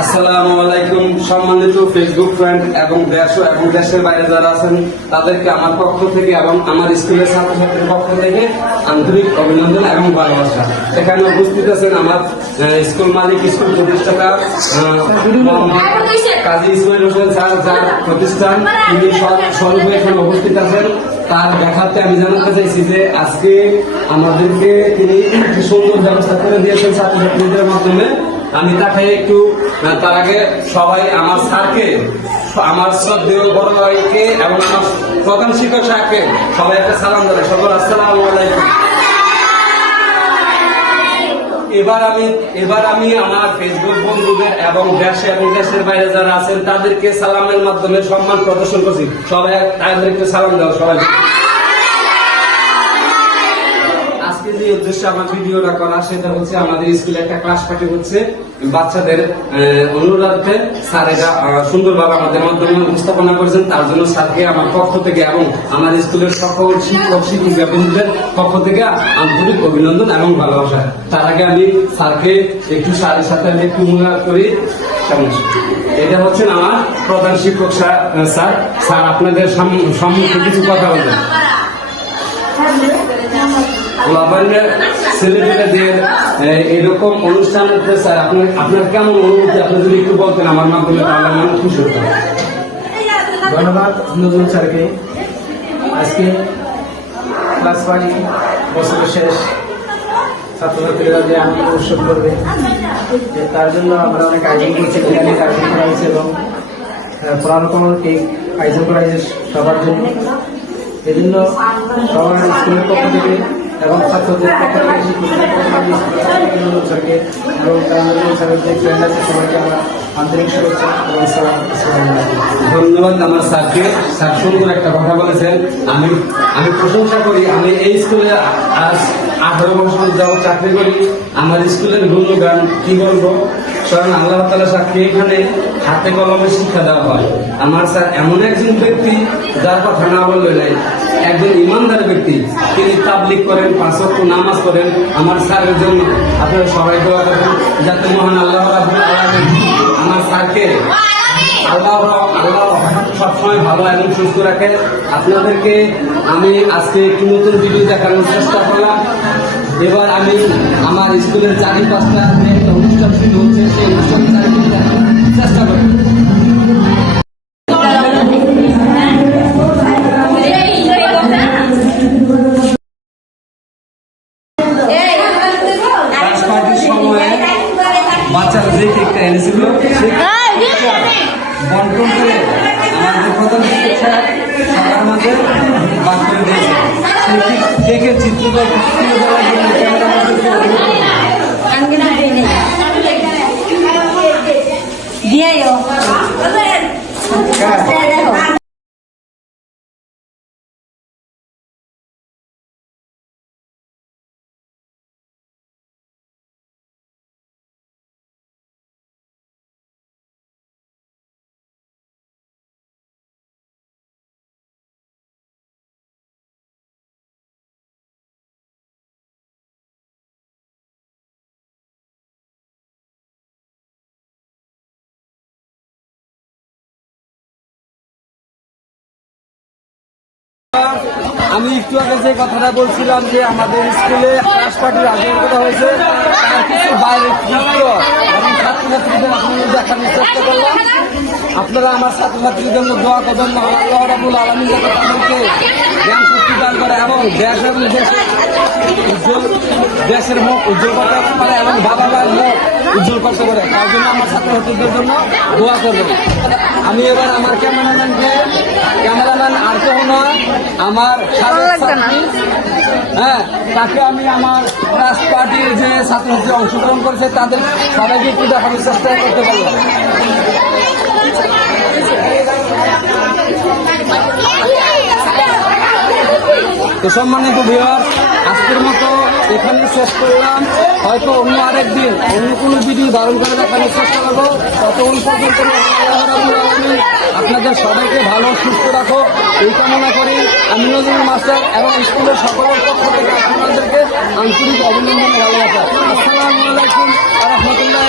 আসসালামু আলাইকুম। সম্মানিত ফেসবুক ফ্রেন্ড এবং দেশ এবং দেশের বাইরে যারা আছেন, তাদেরকে আমার পক্ষ থেকে এবং আমার স্কুলের ছাত্রছাত্রীর পক্ষ থেকে আন্তরিক অভিনন্দন এবং ভালোবাসা। এখানে উপস্থিত আছেন আমার স্কুল মালিক, স্কুল প্রতিষ্ঠাতা কাজী ইসমাইল হোসেন স্যার, যার প্রতিষ্ঠান তিনি স্বরূপে এখানে উপস্থিত আছেন। তার দেখাতে আমি জানাতে চাইছি যে আজকে আমাদেরকে তিনি সুন্দর ব্যবস্থা করে দিয়েছেন ছাত্রছাত্রীদের মাধ্যমে। আমি তাকে একটু তার আগে সবাই আমার স্যারকে, আমার শ্রদ্ধেয় বড় ভাইকে এবং আমার প্রধান শিক্ষক সাহেবকে সবাই একটা সালাম জানাই। সকল আসসালাম আলাইকুম। এবার আমি এবার আমি আমার ফেসবুক বন্ধুদের এবং দেশে এবং দেশের বাইরে যারা আছেন, তাদেরকে সালামের মাধ্যমে সম্মান প্রদর্শন করছি। সবাই তাদেরকে সালাম দাও সবাই যে উদ্দেশ্যে আমার ভিডিওটা করা সেটা হচ্ছে আমাদের স্কুলে একটা ক্লাস পার্টি হচ্ছে বাচ্চাদের অনুরোধে স্যার এটা সুন্দরভাবে আমাদের মাধ্যমে উপস্থাপনা করেছেন তার জন্য স্যারকে আমার পক্ষ থেকে এবং আমার স্কুলের সকল শিক্ষক শিক্ষিকা বন্ধুদের পক্ষ থেকে আন্তরিক অভিনন্দন এবং ভালোবাসা তার আগে আমি স্যারকে একটু স্যারের সাথে আমি একটু মনে করি? এটা হচ্ছেন আমার প্রধান শিক্ষক স্যার স্যার আপনাদের সম্মুখে কিছু কথা বলবেন লাভান্ডার ছেলেমেয়েদের এরকম অনুষ্ঠান হচ্ছে, স্যার, আপনার আপনার কেমন অনুভূতি? আপনি যদি একটু বলতেন আমার মাধ্যমে, তাহলে আমি খুশি হতাম। ধন্যবাদ নজরুল স্যারকে। আজকে ক্লাস বাড়ি বছরের শেষ। ছাত্রছাত্রীরা যে আমি উৎসব করবে তার জন্য আমরা অনেক আয়োজন করছি বিরিয়ানির আয়োজন করা হয়েছে এবং পুরানো কেক আয়োজন করা হয়েছে সবার জন্য। এই জন্য সবার স্কুলের পক্ষ থেকে এবং ছাত্রদের স্যারকে এবং ধন্যবাদ আমার স্যারকে। স্যার সুন্দর একটা কথা বলেছেন। আমি আমি প্রশংসা করি। আমি এই স্কুলে আজ আঠারো বছর যাও চাকরি করি। আমার স্কুলের গুণগান কি বলব? স্বয়ং আল্লাহ তালা সাক্ষী এখানে হাতে কলমে শিক্ষা দেওয়া হয়। আমার স্যার এমন একজন ব্যক্তি যার কথা না বললে নাই। একজন ইমানদার ব্যক্তি। তিনি তাবলিক করেন, পাঁচ ওয়াক্ত নামাজ করেন আমার স্যারের জন্য আপনারা সবাই দোয়া করবেন, যাতে মহান আল্লাহ আমার স্যারকে আল্লাহ আল্লাহ সবসময় ভালো এবং সুস্থ রাখেন। আপনাদেরকে আমি আজকে একটি নতুন ভিডিও দেখানোর চেষ্টা করলাম। এবার আমি আমার স্কুলের চারি পাঁচটা যে একটা অনুষ্ঠান শুরু হচ্ছে সেই অনুষ্ঠান চেষ্টা করব। বাচ্চারা যে কেকটা এনেছিল সেই কেকটা বন্টন করে আমাদের প্রধান শিক্ষক সবার মাঝে বাদ করে দিয়েছে। সেই কেকের চিত্রটা আমি একটু আগে যে কথাটা বলছিলাম যে আমাদের স্কুলে পার্টির আয়োজন করা হয়েছে কিছু বাইরের চিত্র এবং ছাত্রছাত্রীদের আপনাদের দেখানোর চেষ্টা করলাম। আপনারা আমার ছাত্রছাত্রীদের জন্য দোয়া করবেন আলমী যাতে তাদেরকে জ্ঞান শক্তি দান করে এবং দেশ এবং দেশের উজ্জ্বল দেশের মুখ উজ্জ্বল করতে পারে এবং বাবা মায়ের মুখ উজ্জ্বল করতে পারে। তার জন্য আমার ছাত্রছাত্রীদের জন্য দোয়া করবেন আমি এবার আমার ক্যামেরাম্যানকে ক্যামেরাম্যান আর কেউ নয় আমার হ্যাঁ তাকে আমি আমার ক্লাস পার্টির যে ছাত্রছাত্রী অংশগ্রহণ করেছে তাদের সবাইকে একটু দেখানোর চেষ্টা করতে পারলাম তো সম্মানিত ভিউয়ার আজকের মতো এখানে শেষ করলাম। হয়তো অন্য আরেক দিন, অন্য কোনো ভিডিও ধারণ করে দেখানোর চেষ্টা করব। ততক্ষণ পর্যন্ত আপনাদের সবাইকে ভালো, সুস্থ রাখো। এই কামনা করি আমি নজরুল মাস্টার এবং স্কুলের সকলের পক্ষ থেকে আপনাদেরকে আন্তরিক অভিনন্দন ভালোবাসা আসসালামু আলাইকুম আ রহমতুল্লাহ